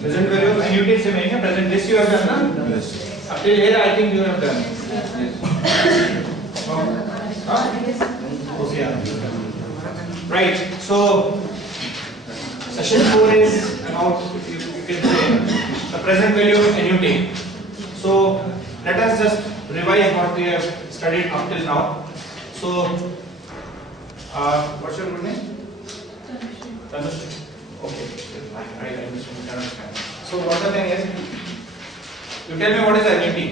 Present value of annuity से नहीं है, present this you have done ना? Yes. Up till here I think you have done. Yes. Okay. Right. So session 4 is about you can say the present value of annuity. So let us just revise what we have studied up till now. So what's your good name? Tanushree. Okay. Right. So what the thing is, you tell me what is annuity,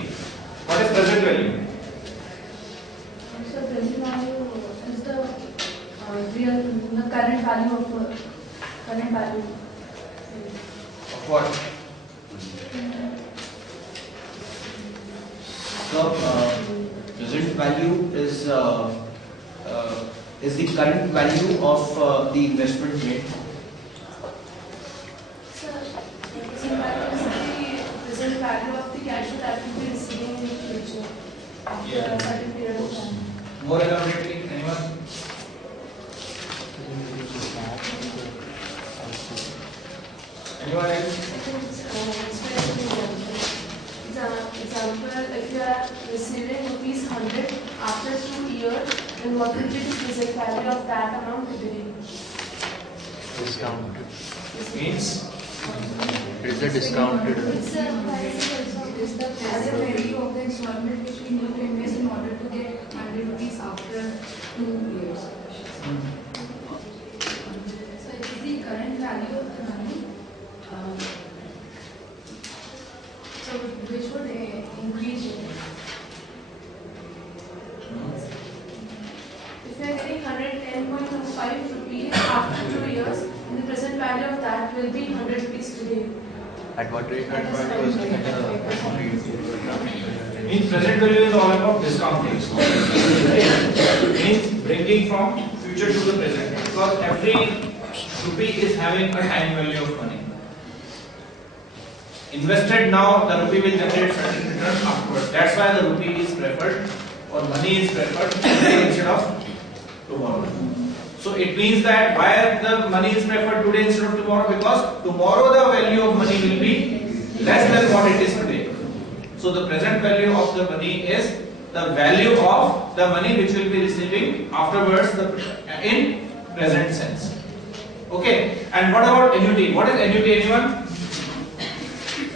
what is present value? So present value is the current value of What? So present value is the current value of the investment made. Present value of the cash flow that will be receiving in the future after a certain period of time. More elaborately, anyone? Anyone else? Example, if you are receiving ₹100 after 2 years, then what will be the present value of that amount today? Discounted. Means It is a discounted. It's the value of the installment which we need to invest in order to get ₹100 after 2 years. So it is the current value of the money, so which would increase it. If you are getting ₹110.25 after 2 years, then the present value of that will be ₹100 today. At what rate? means present value is all about discounting. Means bringing from future to the present, because every rupee is having a time value of money. Invested now, the rupee will generate certain return afterwards. That's why the rupee is preferred, or money is preferred today instead of tomorrow. So it means that why the money is preferred today instead of tomorrow? Because tomorrow the value of money will be less than what it is today. So the present value of the money is the value of the money which will be receiving afterwards in present sense. Okay. And what about annuity? What is annuity, anyone?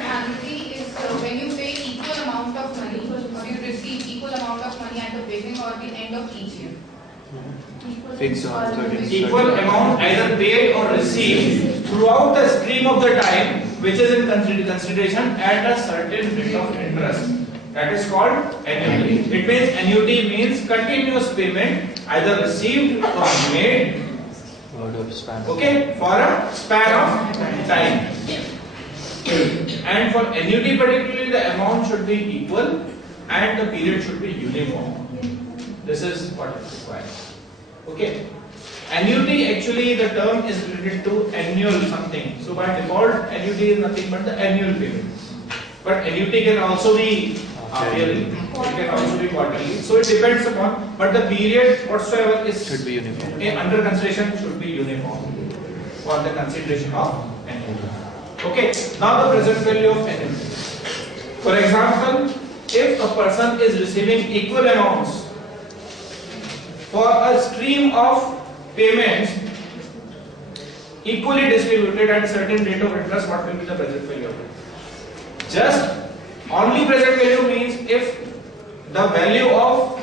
Annuity is when you pay equal amount of money, or you receive equal amount of money at the beginning or the end of each year. Fixed on 30. Equal amount either paid or received throughout the stream of the time which is in consideration at a certain rate of interest. That is called annuity. It means annuity means continuous payment either received or made, okay, for a span of time. And for annuity particularly, the amount should be equal and the period should be uniform. This is what is required. Okay. Annuity, actually the term is related to annual something. So by default, annuity is nothing but the annual payment. But annuity can also be yearly, it can also be quarterly. So it depends upon, but the period whatsoever is Should be uniform. under consideration should be uniform for the consideration of annuity. Okay. Now the present value of annuity. For example, if a person is receiving equal amounts for a stream of payments equally distributed at a certain rate of interest, what will be the present value of it? Just only present value means if the value of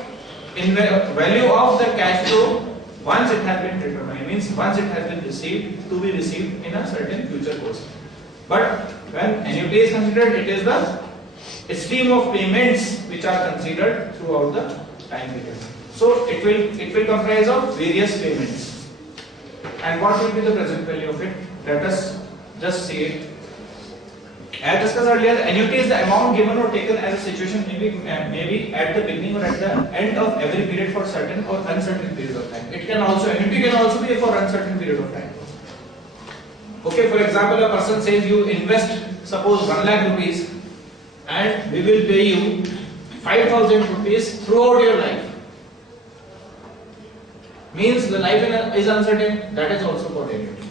the cash flow once it has been determined, means once it has been received, to be received in a certain future course. But when annuity is considered, it is the stream of payments which are considered throughout the time period. So it will comprise of various payments. And what will be the present value of it? Let us just see it. As discussed earlier, annuity is the amount given or taken as a situation maybe at the beginning or at the end of every period for certain or uncertain period of time. Annuity can also be for uncertain period of time. Okay, for example, a person says you invest suppose 1 lakh rupees and we will pay you 5,000 rupees throughout your life. Means the life is uncertain, that is also called annuity.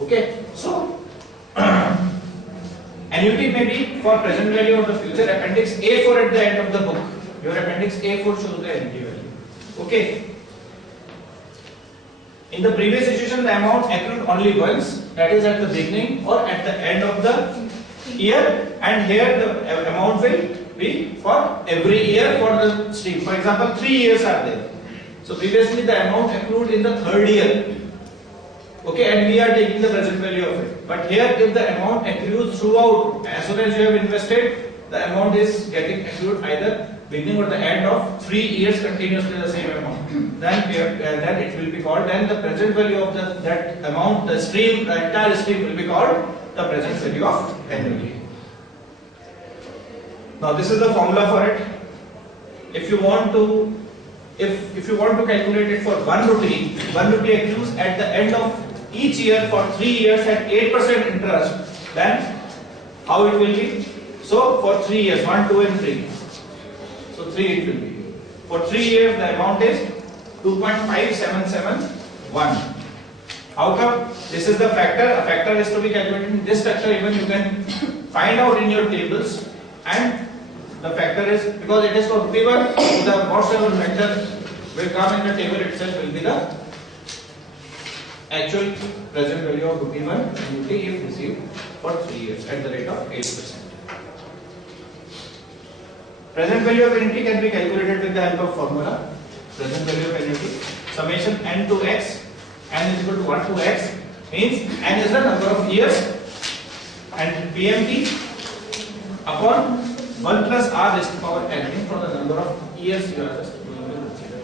Okay, so annuity may be for present value of the future. Appendix A4 at the end of the book. Your appendix A4 shows the annuity value. Okay. In the previous situation, the amount accrued only once, that is at the beginning or at the end of the year, and here the amount will be for every year for the stream. For example, 3 years are there. So previously the amount accrued in the third year. Okay, and we are taking the present value of it. But here, if the amount accrues throughout, as soon as you have invested, the amount is getting accrued either beginning or the end of 3 years continuously the same amount. Then it will be called. Then the present value of that amount, the entire stream will be called the present value of annuity. Now this is the formula for it. If you want to calculate it for 1 rupee accrues at the end of each year for 3 years at 8% interest, then how it will be? So for 3 years, 1, 2 and 3. So 3 it will be. For 3 years the amount is 2.5771. How come? This is the factor. A factor is to be calculated in this factor. Even you can find out in your tables, and the factor is because it is for rupee 1, so the whatever factor will come in the table itself will be the actual present value of rupee 1 annuity if received for 3 years at the rate of 8%. Present value of annuity can be calculated with the help of formula. Present value of annuity, summation n to x, n is equal to 1 to x, means n is the number of years, and PMT upon 1 plus r raised to power n, means for the number of years you are just going to consider.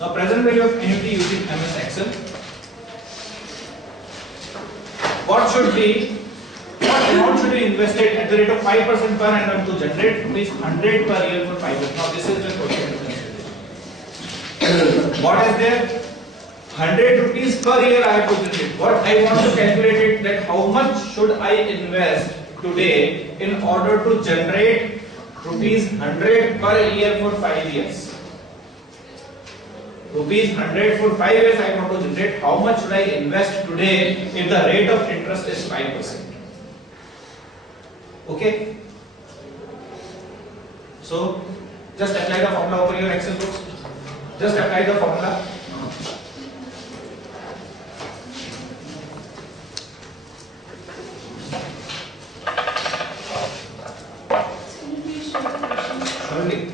Now present value of annuity using MS Excel. What amount should be invested at the rate of 5% per annum to generate rupees 100 per year for 5 years? Now this is the question to consider. What is there? 100 rupees per year I have to generate. What I want to calculate it, that how much should I invest today in order to generate rupees 100 per year for 5 years. Rupees 100 for 5 years I want to generate. How much should I invest today if the rate of interest is 5%? Okay. So just apply the formula over your Excel books. Just apply the formula. Surely.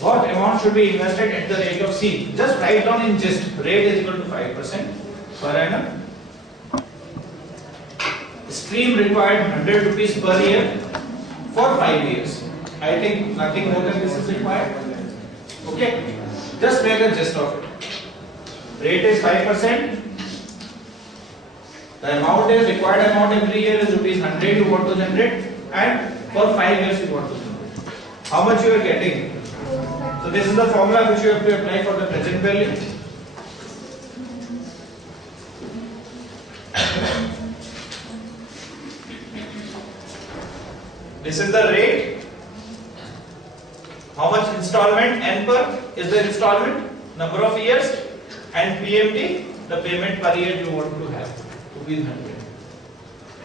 What amount should be invested at the rate of C? Just write down in gist. Rate is equal to 5% per annum. Stream required 100 rupees per year for 5 years. I think nothing more than this is required. Okay. Just make a gist of it. Rate is 5%. The amount is required amount every year is rupees 100 you want to generate, and for 5 years you want to generate. How much you are getting? So this is the formula which you have to apply for the present value. This is the rate. How much installment? N per is the installment, number of years, and PMT, the payment per year you want to have, rupees 100.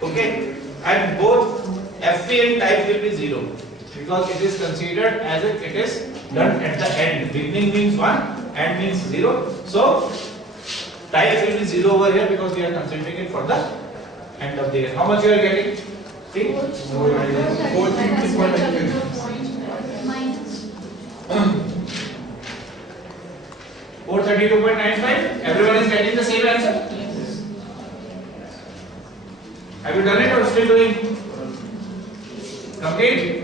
Okay, and both FP and type will be 0 because it is considered as if it is done at the end. Beginning means 1, end means 0. So type will be 0 over here because we are considering it for the end of the year. How much you are getting? See? 432.95. Everyone is getting the same answer? Have you done it or still doing? Complete?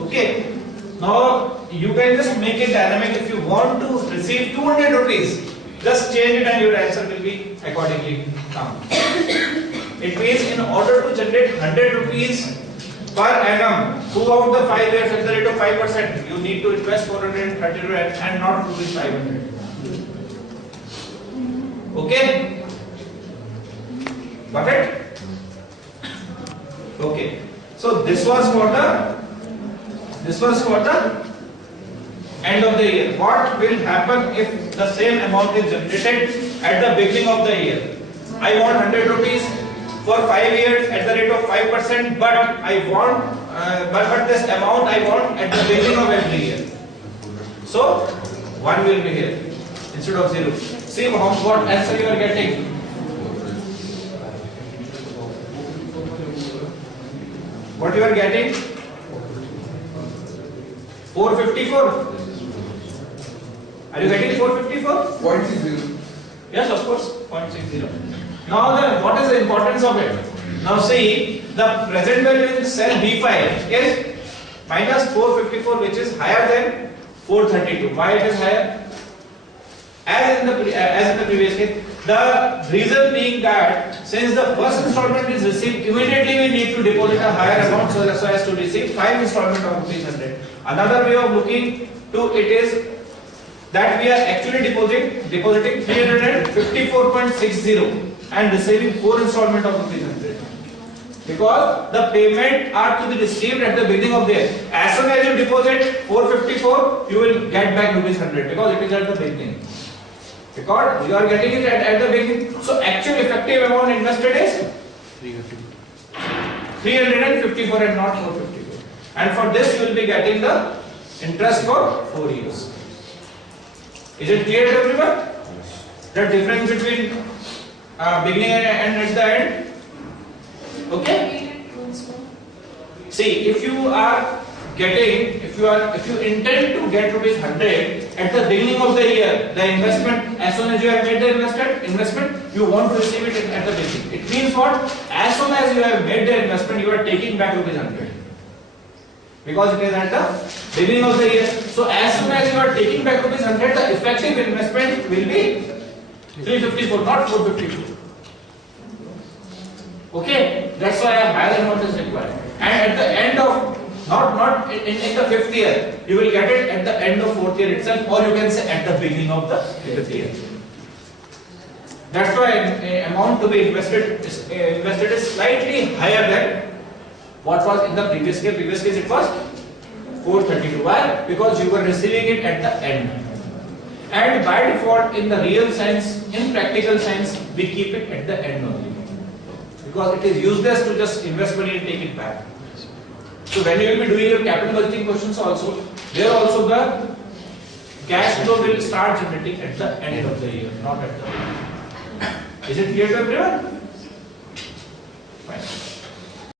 Okay. Now you can just make it dynamic. If you want to receive 200 rupees, just change it and your answer will be accordingly come. It means in order to generate 100 rupees per annum throughout the 5 years at the rate of 5%, you need to invest 432 and not rupees 500. Okay? Got it? Okay. So this was for the end of the year. What will happen if the same amount is generated at the beginning of the year? I want 100 rupees for 5 years at the rate of 5%, but I want but this amount I want at the beginning of every year. So 1 will be here instead of 0. See what answer you are getting. What you are getting? 454. Are you getting 454? 0.60. Yes, of course, 0.60. Now, what is the importance of it? Now, see, the present value in cell B5 is minus 454, which is higher than 432. Why it is higher? As in the previous case, the reason being that since the first installment is received, immediately we need to deposit a higher amount so as to receive 5 installment of rupees 100. Another way of looking to it is that we are actually depositing 354.60 and receiving 4 installment of rupees 100. Because the payment are to be received at the beginning of the year. As soon as you deposit 454, you will get back rupees 100 because it is at the beginning. Because you are getting it at the beginning. So actual effective amount invested is 354 and not 454. And for this you will be getting the interest for 4 years. Is it clear to everyone? The difference between beginning and at the end? Okay? See, if you intend to get rupees 100 at the beginning of the year, the investment, as soon as you have made the investment, you want to receive it at the beginning. It means what? As soon as you have made the investment, you are taking back rupees 100. Because it is at the beginning of the year. So as soon as you are taking back rupees 100, the effective investment will be 354, not 454. Okay, that's why a higher amount is required. And at the end of, not in the 5th year, you will get it at the end of 4th year itself, or you can say at the beginning of the 5th year. That's why amount to be invested is slightly higher than what was in the previous case. Previous case it was 432. Why? Because you were receiving it at the end. And by default, in the real sense, in practical sense, we keep it at the end only. Because it is useless to just invest money and take it back. So when you will be doing your capital budgeting questions also, there also the cash flow will start generating at the end of the year, not at the beginning. Is it clear to everyone? Fine.